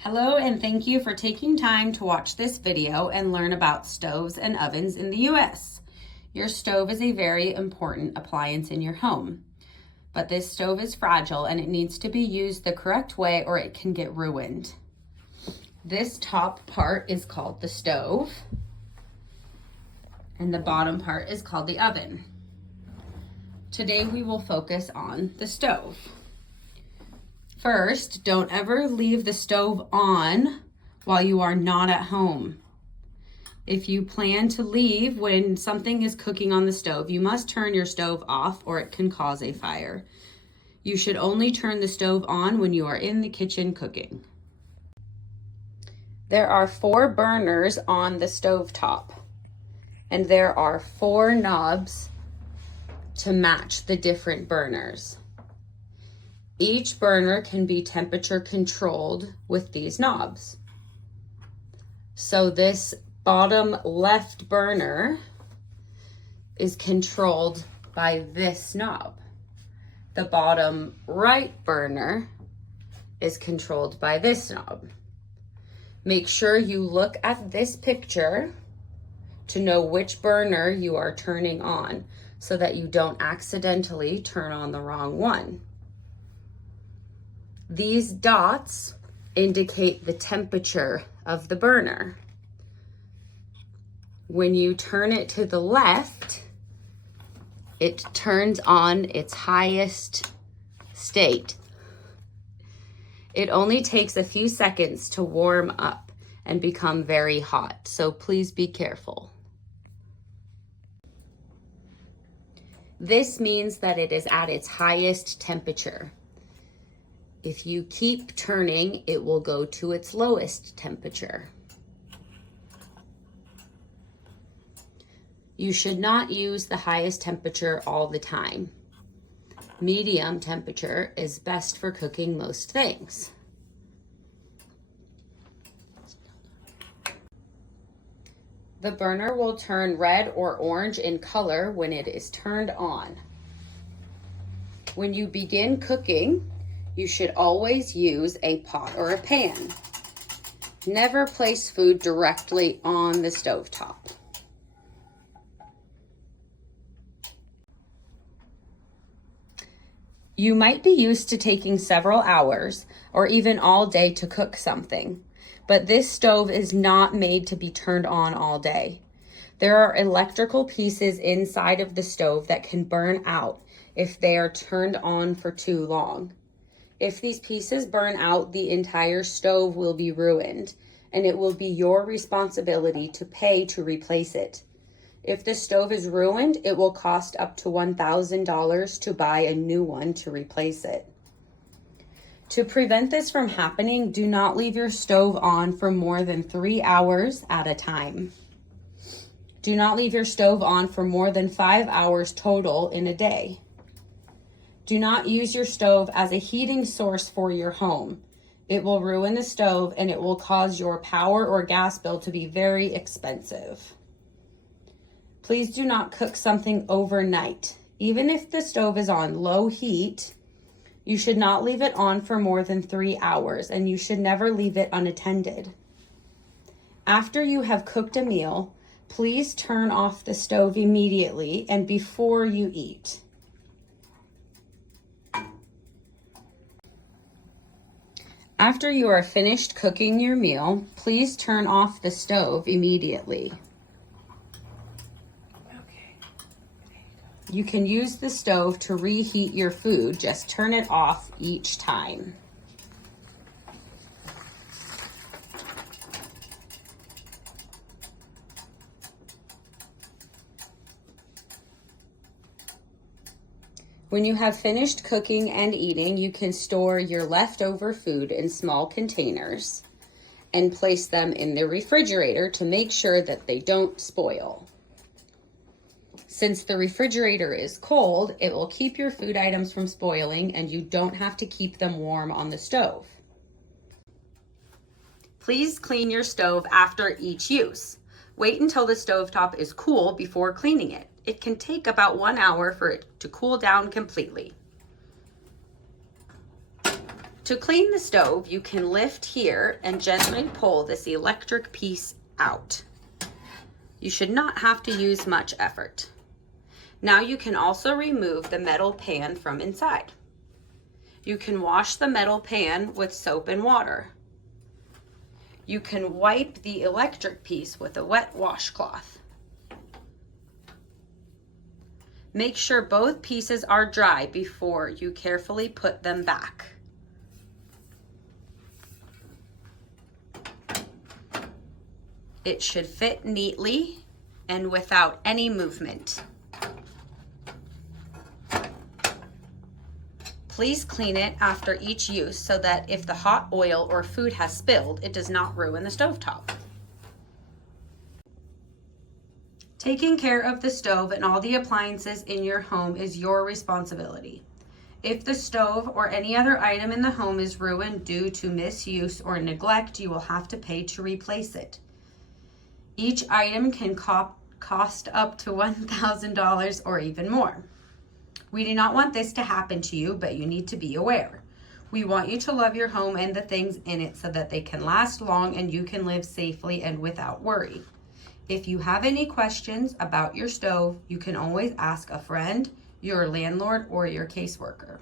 Hello, and thank you for taking time to watch this video and learn about stoves and ovens in the US. Your stove is a very important appliance in your home, but this stove is fragile and it needs to be used the correct way or it can get ruined. This top part is called the stove, and the bottom part is called the oven. Today we will focus on the stove. First, don't ever leave the stove on while you are not at home. If you plan to leave when something is cooking on the stove, you must turn your stove off or it can cause a fire. You should only turn the stove on when you are in the kitchen cooking. There are 4 burners on the stove top, and there are 4 knobs to match the different burners. Each burner can be temperature controlled with these knobs. So this bottom left burner is controlled by this knob. The bottom right burner is controlled by this knob. Make sure you look at this picture to know which burner you are turning on so that you don't accidentally turn on the wrong one. These dots indicate the temperature of the burner. When you turn it to the left, it turns on its highest state. It only takes a few seconds to warm up and become very hot, so please be careful. This means that it is at its highest temperature. If you keep turning, it will go to its lowest temperature. You should not use the highest temperature all the time. Medium temperature is best for cooking most things. The burner will turn red or orange in color when it is turned on. When you begin cooking, you should always use a pot or a pan. Never place food directly on the stovetop. You might be used to taking several hours or even all day to cook something, but this stove is not made to be turned on all day. There are electrical pieces inside of the stove that can burn out if they are turned on for too long. If these pieces burn out, the entire stove will be ruined, and it will be your responsibility to pay to replace it. If the stove is ruined, it will cost up to $1,000 to buy a new one to replace it. To prevent this from happening, do not leave your stove on for more than 3 hours at a time. Do not leave your stove on for more than 5 hours total in a day. Do not use your stove as a heating source for your home. It will ruin the stove and it will cause your power or gas bill to be very expensive. Please do not cook something overnight. Even if the stove is on low heat, you should not leave it on for more than 3 hours, and you should never leave it unattended. After you have cooked a meal, please turn off the stove immediately and before you eat. After you are finished cooking your meal, please turn off the stove immediately. You can use the stove to reheat your food, just turn it off each time. When you have finished cooking and eating, you can store your leftover food in small containers and place them in the refrigerator to make sure that they don't spoil. Since the refrigerator is cold, it will keep your food items from spoiling and you don't have to keep them warm on the stove. Please clean your stove after each use. Wait until the stovetop is cool before cleaning it. It can take about 1 hour for it to cool down completely. To clean the stove, you can lift here and gently pull this electric piece out. You should not have to use much effort. Now you can also remove the metal pan from inside. You can wash the metal pan with soap and water. You can wipe the electric piece with a wet washcloth. Make sure both pieces are dry before you carefully put them back. It should fit neatly and without any movement. Please clean it after each use so that if the hot oil or food has spilled, it does not ruin the stovetop. Taking care of the stove and all the appliances in your home is your responsibility. If the stove or any other item in the home is ruined due to misuse or neglect, you will have to pay to replace it. Each item can cost up to $1,000 or even more. We do not want this to happen to you, but you need to be aware. We want you to love your home and the things in it so that they can last long and you can live safely and without worry. If you have any questions about your stove, you can always ask a friend, your landlord, or your caseworker.